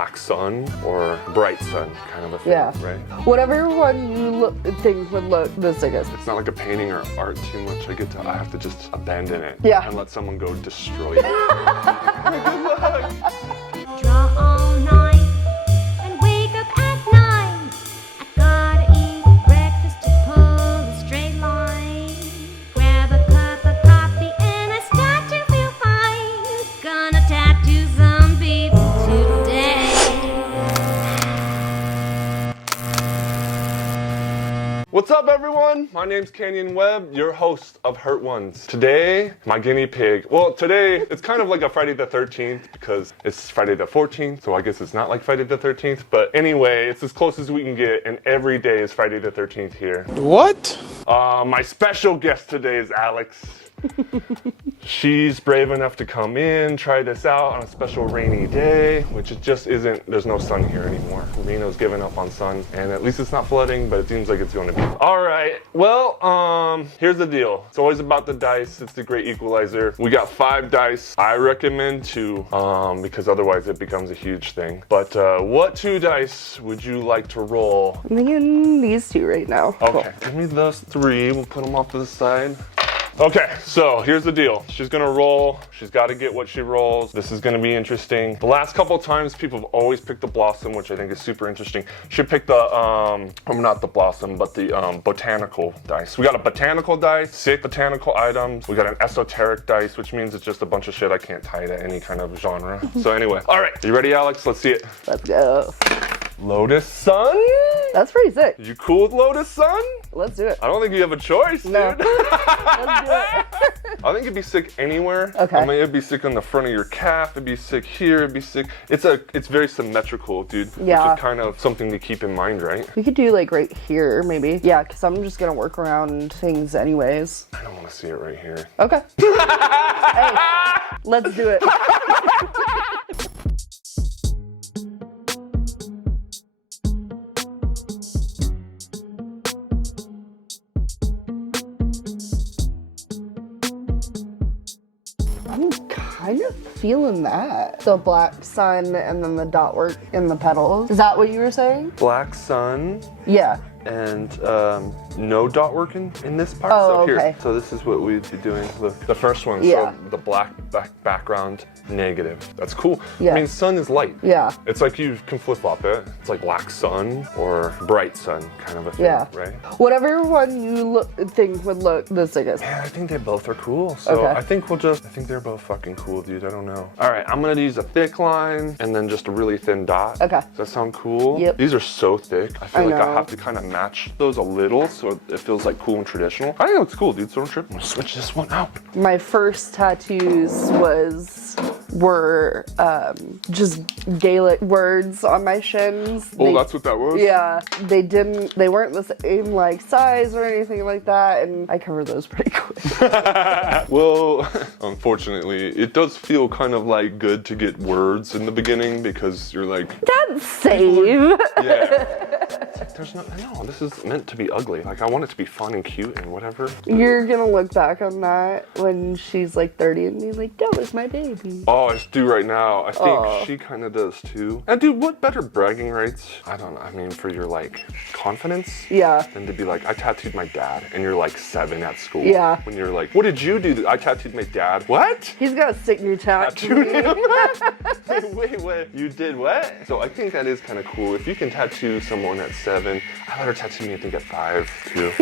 black sun or bright sun kind of a thing, right? Whatever one you think would look the sickest. It's not like a painting or art too much. I have to just abandon it and let someone go destroy it. Good luck. Draw all night and wake up at 9. I gotta eat breakfast to pull a straight line. Grab a cup of coffee and I start to feel fine. Gonna tattoo some people today. What's up, everyone? My name's Canyon Webb, your host of Hurt Ones. Today, my guinea pig. Well, today, it's kind of like a Friday the 13th because it's Friday the 14th, so I guess it's not like Friday the 13th. But anyway, it's as close as we can get, and every day is Friday the 13th here. What? My special guest today is Alex. She's brave enough to come in, try this out on a special rainy day, which it just isn't. There's no sun here anymore. Reno's given up on sun, and at least it's not flooding, but it seems like it's going to be. All right, well, here's the deal. It's always about the dice. It's the great equalizer. We got 5 dice. I recommend 2, because otherwise it becomes a huge thing. But what 2 dice would you like to roll? I'm thinking these 2 right now. Okay, give me those 3. We'll put them off to the side. Okay, so here's the deal. She's gonna roll. She's gotta get what she rolls. This is gonna be interesting. The last couple of times, people have always picked the blossom, which I think is super interesting. She picked the, not the blossom, but the botanical dice. We got a botanical dice, 6 botanical items. We got an esoteric dice, which means it's just a bunch of shit I can't tie to any kind of genre. So anyway, all right, you ready, Alex? Let's see it. Let's go. Lotus Sun? That's pretty sick. You cool with Lotus Sun? Let's do it. I don't think you have a choice, No. dude. Let's do it. I think it'd be sick anywhere. Okay. I mean, it'd be sick on the front of your calf. It'd be sick here. It'd be sick. It's very symmetrical, dude. Yeah. Which is kind of something to keep in mind, right? We could do like right here, maybe. Yeah, because I'm just gonna work around things anyways. I don't want to see it right here. Okay. Hey, let's do it. I'm kind of feeling that. The black sun and then the dot work in the petals. Is that what you were saying? Black sun Yeah. and no dot work in this part. Oh, so here, okay. so this is what we'd be doing. The first one, Yeah. so the black background, negative. That's cool. Yeah. I mean, sun is light. Yeah. It's like you can flip-flop it. It's like black sun or bright sun kind of a thing, Yeah. right? Whatever one you think would look the sickest. Man, I think they both are cool. So Okay. I think they're both fucking cool, dude. I don't know. All right, I'm gonna use a thick line and then just a really thin dot. Okay. Does that sound cool? Yep. These are so thick. I feel I like I know. have to kind of match those a little so it feels like cool and traditional. I think it's cool, dude. So don't trip. I'm gonna switch this one out. My first tattoos were just Gaelic words on my shins. Oh, that's what that was? Yeah, they weren't the same like size or anything like that, and I covered those pretty quick. Well, unfortunately, it does feel kind of like good to get words in the beginning because you're like, That's safe. yeah. It's like, no, this is meant to be ugly. Like, I want it to be fun and cute and whatever. You're gonna look back on that when she's like 30 and be like, that was my baby. Oh, it's due right now. I think Aw. she kind of does too. And dude, what better bragging rights? I don't know. I mean, for your like confidence. Yeah. Than to be like, I tattooed my dad, and you're like 7 at school. Yeah. When you're like, what did you do? I tattooed my dad. What? He's got a sick new tattoo. Wait, you did what? So I think that is kind of cool. If you can tattoo someone at 7, I let her tattoo me, I think, at 5 too.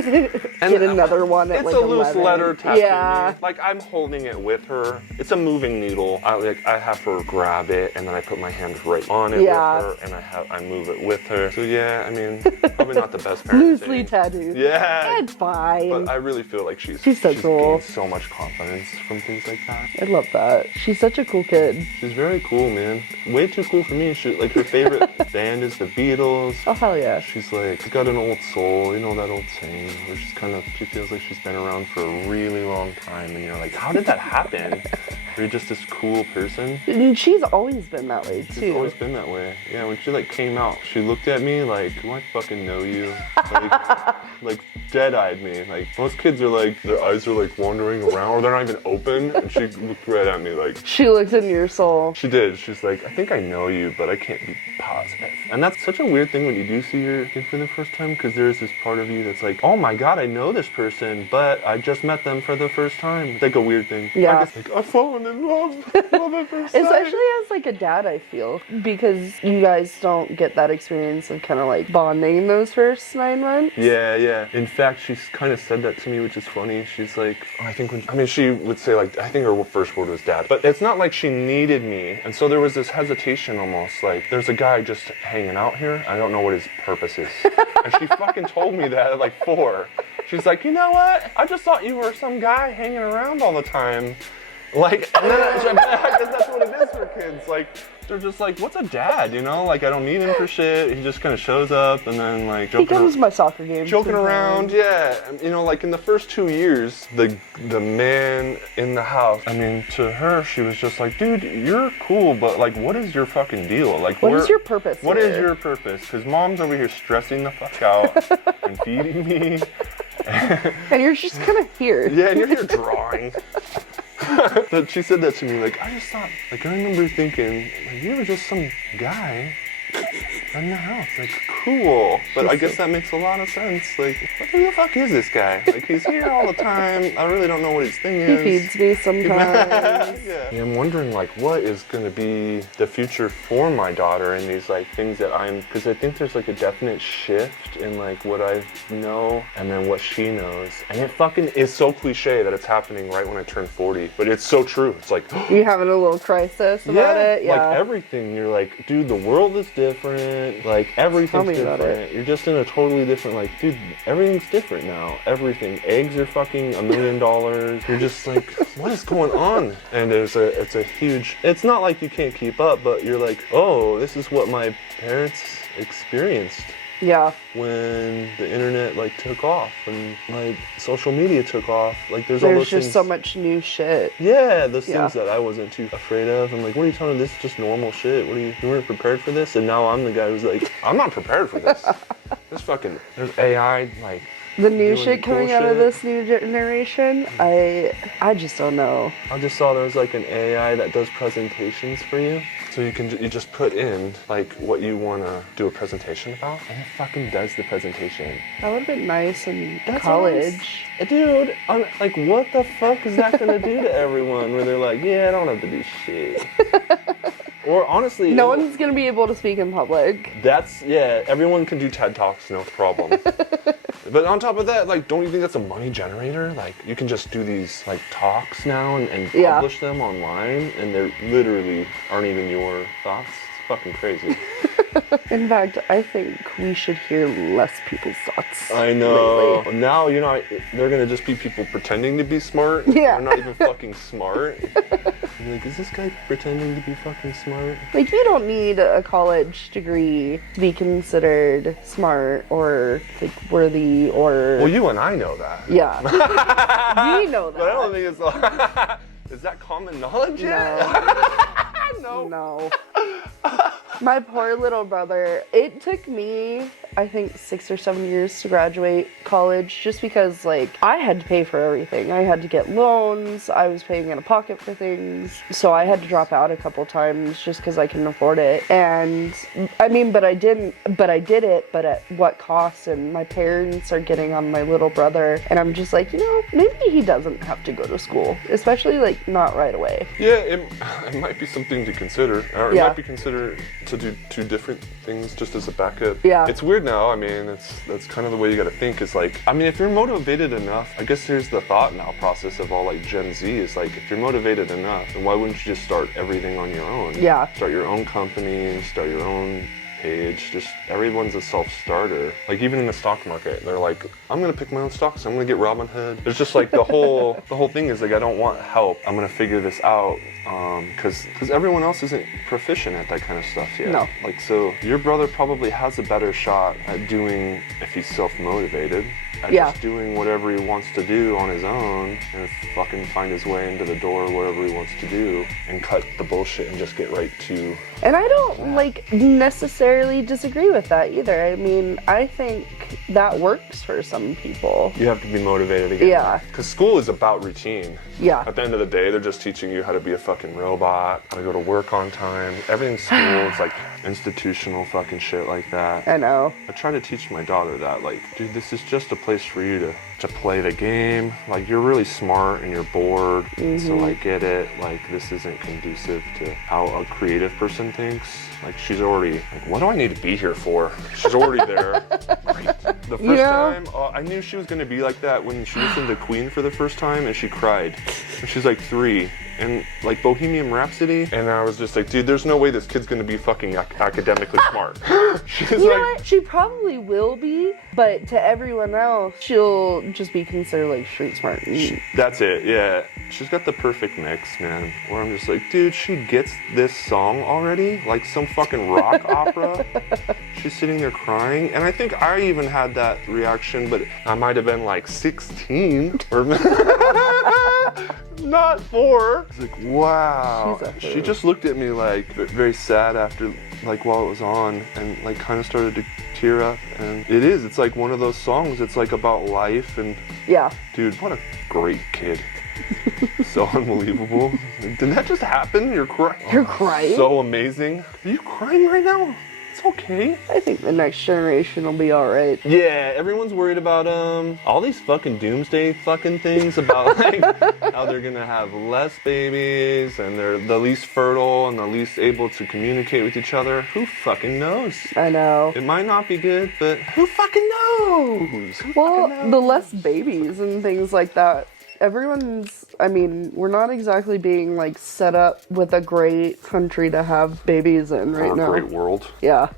And Get another one at it's like a loose 11. letter tattoo. Yeah. Like I'm holding it with her. It's a moving needle. I have her grab it and then I put my hand right on it Yeah. with her and I move it with her. So yeah, I mean, probably not the best parenting. Loosely tattooed. Yeah. It's fine. But I really feel like she's so cool. gained so much confidence from things like that. I love that. She's such a cool kid. She's very cool, man. Way too cool for me. Like her favorite band is the Beatles. Oh, hell yeah. She's like, she's got an old soul, you know that old saying, where she feels like she's been around for a really long time, and you're like, how did that happen? You're just this cool person. And she's always been that way She's too. always been that way. Yeah, when she like came out, she looked at me like, do I fucking know you? Like dead-eyed me. Like most kids are like, their eyes are like wandering around or they're not even open. And she looked right at me like, She looked into your soul. she did. She's like, I think I know you, but I can't be positive. And that's such a weird thing when you do see your kid for the first time, because there's this part of you that's like, oh my god, I know this person, but I just met them for the first time. It's like a weird thing. Yeah. I guess, like, I've fallen in love. Love at first sight. Especially as like a dad, I feel, because you guys don't get that experience of kind of like bonding those first 9 months. Yeah, yeah. In fact, she's kind of said that to me, which is funny. She's like, she would say like, I think her first word was dad. But it's not like she needed me. And so there was this hesitation almost, like, there's a guy just hanging out here. I don't know what his purpose is. And she fucking told me that at like 4. She's like, you know what? I just thought you were some guy hanging around all the time. Like, and then I guess that's what it is for kids. Like, they're just like, what's a dad, you know? Like, I don't need him for shit. He just kind of shows up and then, like, He comes to my soccer game. joking around, yeah. You know, like, in the first 2 years, the man in the house, I mean, to her, she was just like, dude, you're cool, but, like, what is your fucking deal? Like, What is your purpose What here? is your purpose? Because mom's over here stressing the fuck out and feeding me. And you're just kind of here. Yeah, and you're here drawing. But she said that to me, like, I just thought, like, I remember thinking, like, you were just some guy in the house, like, cool. But I guess that makes a lot of sense. Like, what the fuck is this guy? Like, he's here all the time. I really don't know what his thing He is. feeds me sometimes. Yeah. I'm wondering, like, what is going to be the future for my daughter in these, like, things that because I think there's, like, a definite shift in, like, what I know and then what she knows. And it fucking is so cliche that it's happening right when I turn 40. But it's so true. It's like, You having a little crisis about it? Yeah. like everything. You're like, dude, the world is different. Like, everything's Tell me about different. You're just in a totally different, like, dude, everything's different now. Everything. Eggs are fucking $1 million. You're just like, what is going on? And it's a huge, it's not like you can't keep up, but you're like, oh, this is what my parents experienced Yeah. when the internet, like, took off and, like, social media took off. Like, there's all There's those just things. so much new shit. Yeah, those Yeah. things that I wasn't too afraid of. I'm like, what are you telling me? This is just normal shit. You weren't prepared for this? And now I'm the guy who's like, I'm not prepared for this. There's AI, like, The new doing shit cool coming out of shit. this new generation, I just don't know. I just saw there's like an AI that does presentations for you. So you just put in like what you want to do a presentation about, and it fucking does the presentation. That would have been nice in That's college. Dude, I'm like, what the fuck is that gonna do to everyone? Where they're like, yeah, I don't have to do shit. Or honestly, No one's gonna be able to speak in public. everyone can do TED Talks, no problem. But on top of that, like, don't you think that's a money generator? Like, you can just do these, like, talks now and Yeah. publish them online, and they're literally aren't even your thoughts. It's fucking crazy. In fact, I think we should hear less people's thoughts. I know. lately. Now, you know, they're gonna just be people pretending to be smart. Yeah. They're not even fucking smart. You're like, is this guy pretending to be fucking smart? Like, you don't need a college degree to be considered smart or, like, worthy or... Well, you and I know that. Yeah. We know But I don't that. think it's like, is that common knowledge yet? No. No. My poor little brother, it took me, I think, 6 or 7 years to graduate college just because, like, I had to pay for everything. I had to get loans, I was paying out of pocket for things, so I had to drop out a couple times just because I couldn't afford it. And, I mean, but I did it, but at what cost? And my parents are getting on my little brother, and I'm just like, you know, maybe he doesn't have to go to school, especially, like, not right away. Yeah, it might be something to consider. Or it Yeah. might be considered to do 2 different things just as a backup. Yeah. It's weird now. I mean, that's kind of the way you gotta think. Is like, I mean, if you're motivated enough, I guess here's the thought now process of all like Gen Z is like, if you're motivated enough, then why wouldn't you just start everything on your own? Yeah. Start your own company, start your own page. Just everyone's a self-starter. Like even in the stock market, they're like, I'm gonna pick my own stocks. I'm gonna get Robinhood. There's just like the whole thing is like, I don't want help. I'm gonna figure this out. Because everyone else isn't proficient at that kind of stuff yet. No. Like, so your brother probably has a better shot at doing if he's self-motivated. at Yeah. just doing whatever he wants to do on his own and fucking find his way into the door wherever he wants to do and cut the bullshit and just get right to. And I don't like necessarily disagree with that either. I mean, I think that works for some people. You have to be motivated again. Yeah. Because school is about routine. Yeah. At the end of the day, they're just teaching you how to be a fucking robot, how to go to work on time. Everything's school. It's like institutional fucking shit like that. I know. I try to teach my daughter that, like, dude, this is just a place for you to play the game. Like, you're really smart and you're bored, so I get it. Like, this isn't conducive to how a creative person thinks. Like, she's already, like, what do I need to be here for? She's already there. Great. The first time, I knew she was gonna be like that when she listened to Queen for the first time and she cried. And she's like 3. And like Bohemian Rhapsody, and I was just like, dude, there's no way this kid's gonna be fucking academically smart. She's You know what? She probably will be, but to everyone else, she'll just be considered like street smart. That's it, yeah. She's got the perfect mix, man. Where I'm just like, dude, she gets this song already, like some fucking rock opera. She's sitting there crying, and I think I even had that reaction, but I might have been like 16 or not 4. It's like, wow. She just looked at me like very sad after, like while it was on, and like kind of started to tear up. And it's like one of those songs. It's like about life, and Yeah. dude, what a great kid. So unbelievable. Did that just happen? You're crying. You're crying? So amazing. Are you crying right now? It's okay. I think the next generation will be alright. Yeah, everyone's worried about all these fucking doomsday fucking things about like how they're gonna have less babies and they're the least fertile and the least able to communicate with each other. Who fucking knows? I know. It might not be good, but who fucking knows? Well, the less babies and things like that. We're not exactly being like set up with a great country to have babies in right now. Great world. Yeah.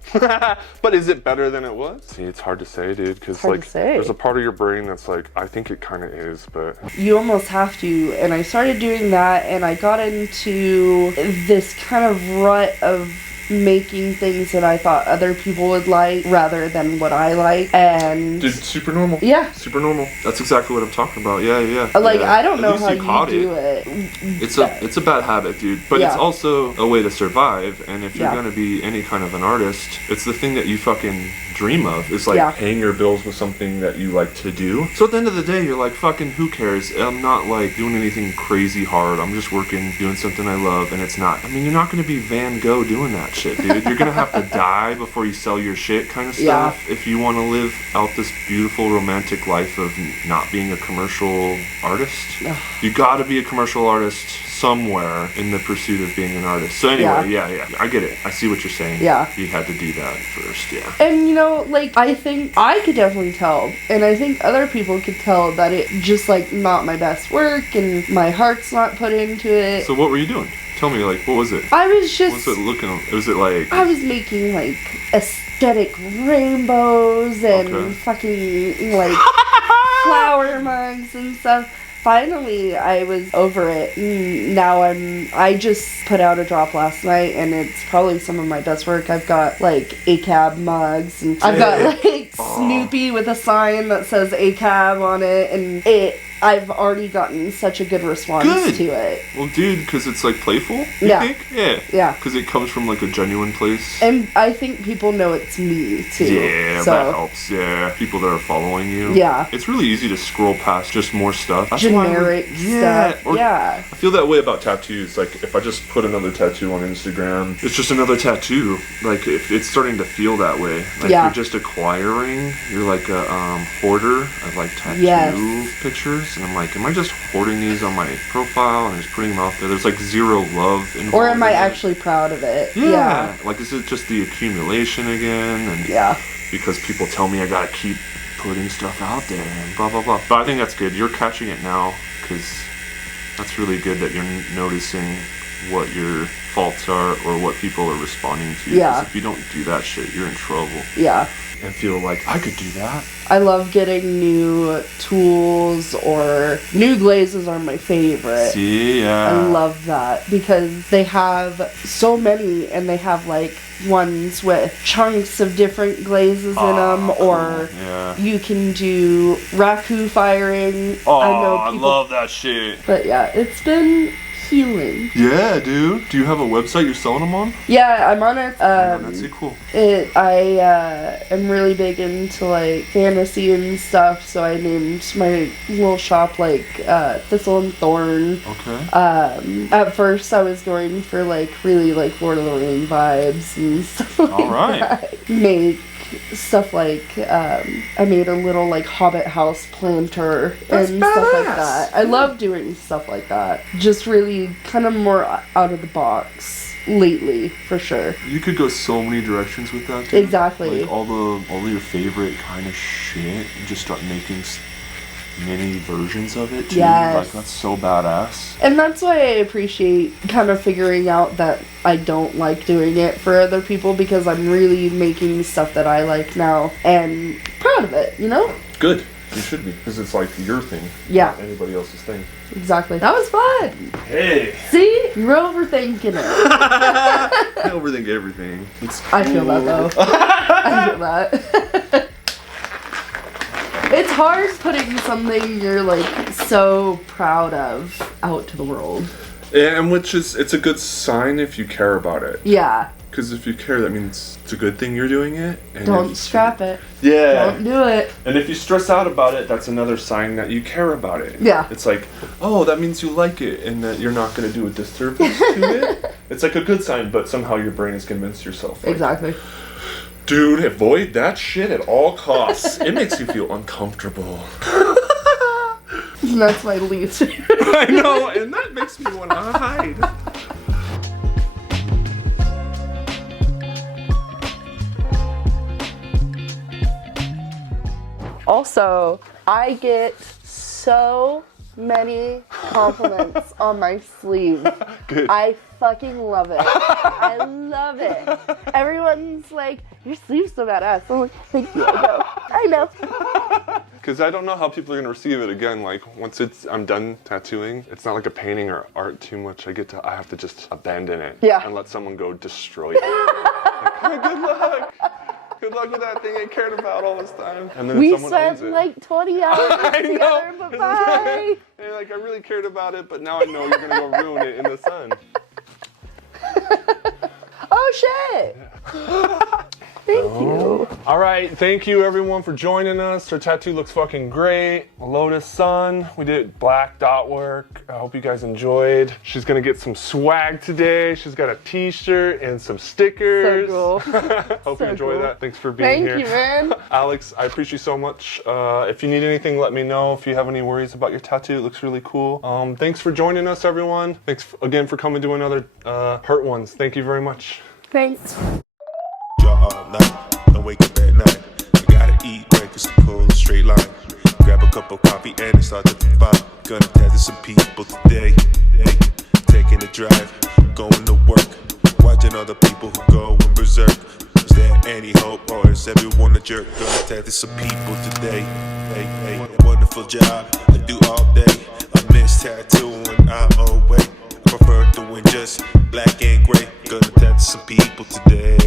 But is it better than it was? See, it's hard to say, dude, because hard like to say. there's a part of your brain that's like, I think it kind of is, but You almost have to, and I started doing that, and I got into this kind of rut of making things that I thought other people would like rather than what I like, and dude, super normal. yeah, Super normal. That's exactly what I'm talking about. Yeah. like Yeah. I don't At know least how you caught do it. It's a bad habit, dude. But it's Yeah. also a way to survive. And if you're Yeah. gonna be any kind of an artist, it's the thing that you fucking dream of. It's like Yeah. paying your bills with something that you like to do. So at the end of the day, you're like, fucking, who cares? I'm not like doing anything crazy hard. I'm just working, doing something I love, and it's not. I mean, you're not gonna be Van Gogh doing that shit, dude. You're gonna have to die before you sell your shit, kind of Yeah. stuff. If you want to live out this beautiful romantic life of not being a commercial artist, you got to be a commercial artist somewhere in the pursuit of being an artist. So anyway, yeah, I get it. I see what you're saying. Yeah. You had to do that first, yeah. And you know, like I think I could definitely tell, and I think other people could tell that it just like not my best work, and my heart's not put into it. So what were you doing? Tell me, like, what was it? I was just. What was it looking? Was it like? I was making like aesthetic rainbows and Okay. fucking like flower mugs and stuff. Finally, I was over it. Now I just put out a drop last night, and it's probably some of my best work. I've got like ACAB mugs, and I've got like Snoopy with a sign that says ACAB on it, and I've already gotten such a good response to it. Well, dude, because it's like playful, you Yeah. think? Yeah. Yeah. Because it comes from like a genuine place. And I think people know it's me too. Yeah, so. that helps. Yeah, people that are following you. Yeah. It's really easy to scroll past just more stuff. That's why Generic stuff. or- Yeah. I feel that way about tattoos. Like, if I just put another tattoo on Instagram, it's just another tattoo. Like, if it's starting to feel that way. Like, Yeah. you're just acquiring. You're like a hoarder of like tattoo Yes. pictures, and I'm like, am I just hoarding these on my profile and just putting them out there? There's like zero love involved. Or am I in it. actually proud of it? Yeah. Like, is it just the accumulation again? And Yeah. because people tell me I gotta keep putting stuff out there and blah blah blah. But I think that's good. You're catching it now, because that's really good that you're noticing what your faults are or what people are responding to. 'Cause Yeah. if you don't do that shit, you're in trouble. Yeah. and feel like I could do that. I love getting new tools, or new glazes are my favorite. See, I love that because they have so many, and they have like ones with chunks of different glazes in them, or you can do raku firing. Oh, I love that shit. But yeah, it's been healing. Yeah, dude. Do you have a website you're selling them on? Yeah, I'm on it. That's it, cool. I am really big into like fantasy and stuff, so I named my little shop like Thistle and Thorn. Okay. At first I was going for like really like Lord of the Rings vibes and stuff like that. Make stuff like I made a little like Hobbit house planter and stuff like that. I love doing stuff like that. Just really kind of more out of the box lately, for sure. You could go so many directions with that, dude. Exactly. Like all your favorite kind of shit, and just start making mini versions of it too. Yes. Like, that's so badass. And that's why I appreciate kind of figuring out that I don't like doing it for other people, because I'm really making stuff that I like now and proud of it, you know? Good. You should be, because it's like your thing. Yeah. Not anybody else's thing. Exactly. That was fun. Hey. See? You're overthinking it. I overthink everything. It's cool. I feel that though. I feel that. It's hard putting something you're like so proud of out to the world. Yeah, and it's a good sign if you care about it. Yeah. Because if you care, that means it's a good thing you're doing it. And Don't scrap it. Yeah. Don't do it. And if you stress out about it, that's another sign that you care about it. Yeah. It's like, oh, that means you like it and that you're not going to do a disservice to it. It's like a good sign, but somehow your brain has convinced yourself. Like, Exactly. dude, avoid that shit at all costs. It makes you feel uncomfortable. That's my least. I know, and that makes me want to hide. Also, I get so many compliments on my sleeve. Good. I fucking love it. I love it. Everyone's like, your sleeve's so badass. I'm like, thank you. I know. Because I don't know how people are going to receive it again. Like, once I'm done tattooing, it's not like a painting or art too much. I have to just abandon it. Yeah. And let someone go destroy it. Like, good luck. Good luck with that thing I cared about all this time. And then We someone owns spent it. like 20 hours together, but bye. And you're like, I really cared about it, but now I know you're going to go ruin it in the sun. Oh, shit. Thank you. All right, thank you everyone for joining us. Her tattoo looks fucking great. Lotus Sun. We did black dot work. I hope you guys enjoyed. She's gonna get some swag today. She's got a t-shirt and some stickers. So cool. Hope So you enjoy cool. that. Thanks for being here. Thank you, man. Alex, I appreciate you so much. If you need anything, let me know. If you have any worries about your tattoo, it looks really cool. Thanks for joining us, everyone. Thanks again for coming to another Hurt Ones. Thank you very much. Thanks. Draw all night, don't wake up at night. I gotta eat breakfast to pull a straight line. Grab a cup of coffee and it start to vibe. Gonna tattoo some people today. Hey, taking a drive, going to work. Watching other people who go in berserk. Is there any hope or is everyone a jerk? Gonna tattoo some people today. Hey, wonderful job I do all day. I miss tattooing, I'm away. I prefer doing just black and gray. Gonna tattoo some people today.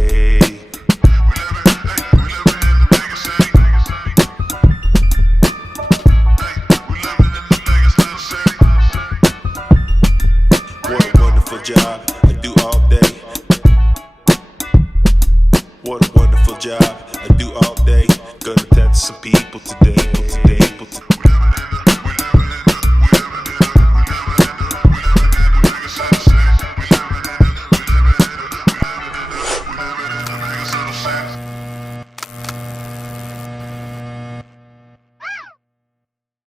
What a wonderful job I do all day. What a wonderful job I do all day. Gonna tattoo some people today.